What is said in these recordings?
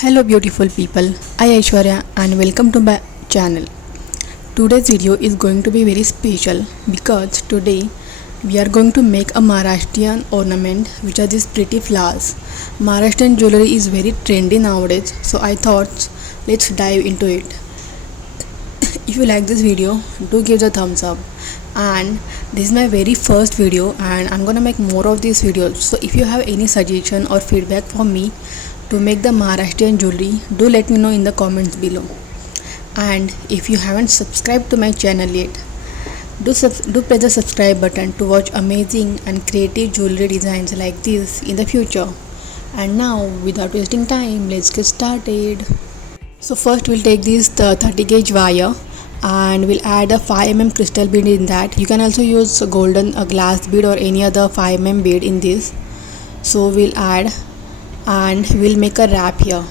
Hello beautiful people, I Aishwarya and welcome to my channel. Today's video is going to be very special because today we are going to make a Maharashtrian ornament which are these pretty flowers. Maharashtrian jewelry is very trendy nowadays, so I thought let's dive into it. If you like this video, do give the thumbs up. And this is my very first video and I'm gonna make more of these videos. So if you have any suggestion or feedback for me to make the Maharashtrian jewelry, do let me know in the comments below. And if you haven't subscribed to my channel yet, do press the subscribe button to watch amazing and creative jewelry designs like this in the future. And now without wasting time, let's get started. So first we'll take this 30 gauge wire and we'll add a 5 mm crystal bead in that. You can also use a golden glass bead or any other 5 mm bead in this. So we'll add and we'll make a wrap here.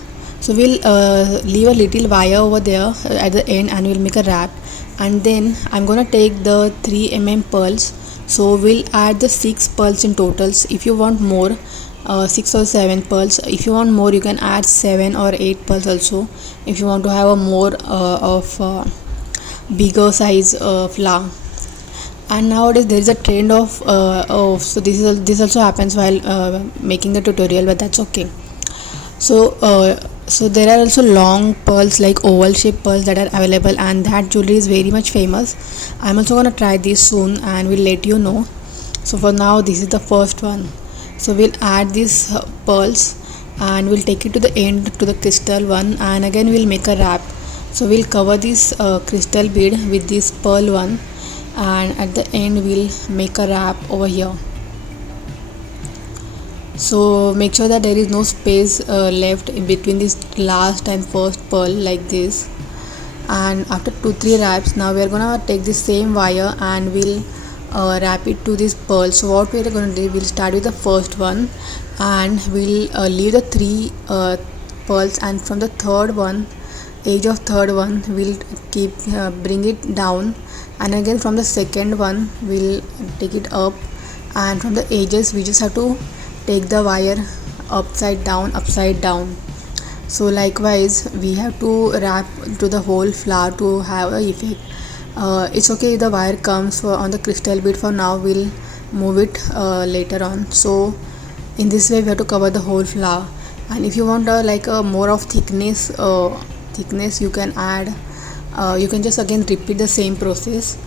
So we'll leave a little wire over there at the end and we'll make a wrap. And then I'm gonna take the 3 mm pearls. So we'll add the 6 pearls in totals. If you want more, 6 or 7 pearls. If you want more, you can add 7 or 8 pearls also. If you want to have a more of bigger size flower. And nowadays there is a trend of so this also happens while making the tutorial, but that's okay. So there are also long pearls like oval shaped pearls that are available, and that jewelry is very much famous. I'm also gonna try this soon and we'll let you know. So for now this is the first one. So we'll add these pearls and we'll take it to the end to the crystal one, and again we'll make a wrap. So we'll cover this crystal bead with this pearl one, and at the end we'll make a wrap over here. So make sure that there is no space left in between this last and first pearl like this. And after 2-3 wraps, now we are gonna take the same wire and we'll wrap it to this pearl. So what we are gonna do, we'll start with the first one and we'll leave the 3 pearls, and from the third one, edge of third one, we'll keep bring it down, and again from the second one we'll take it up, and from the edges we just have to take the wire upside down. So likewise we have to wrap to the whole flower to have a effect. It's okay if the wire comes on the crystal bead. For now we'll move it later on. So in this way we have to cover the whole flower. And if you want like a more of thickness you can add, you can just again repeat the same process.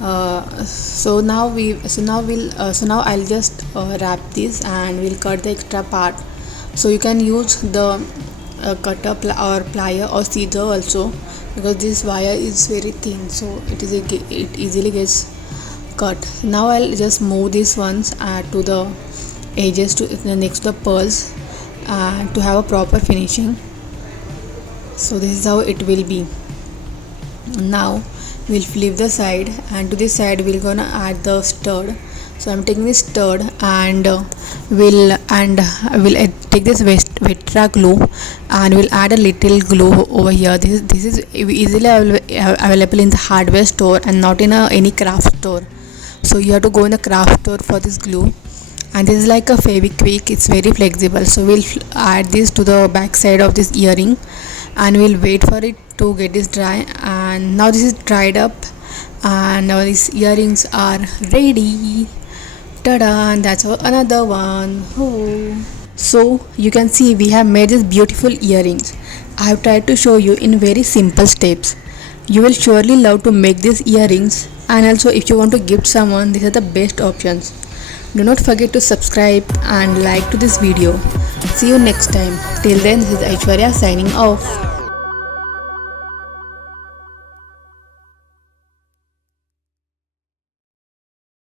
So now I'll just wrap this and we'll cut the extra part. So you can use the cutter or plier or scissor also, because this wire is very thin, so it easily gets cut. Now I'll just move these ones to the edges to next to the pearls to have a proper finishing. So this is how it will be. Now we'll flip the side, and to this side we're gonna add the stud. So I'm taking this stud and we'll take this Vetra glue and we'll add a little glue over here. This is easily available in the hardware store and not in any craft store. So you have to go in the craft store for this glue. And this is like a Fevikwik, it's very flexible. So we'll add this to the back side of this earring and we'll wait for it to get this dry. And now this is dried up and now these earrings are ready. Ta-da! And that's another one. Oh. So you can see we have made these beautiful earrings. I have tried to show you in very simple steps. You will surely love to make these earrings, and also if you want to gift someone, these are the best options. Do not forget to subscribe and like to this video. See you next time. Till then, this is Aishwarya signing off.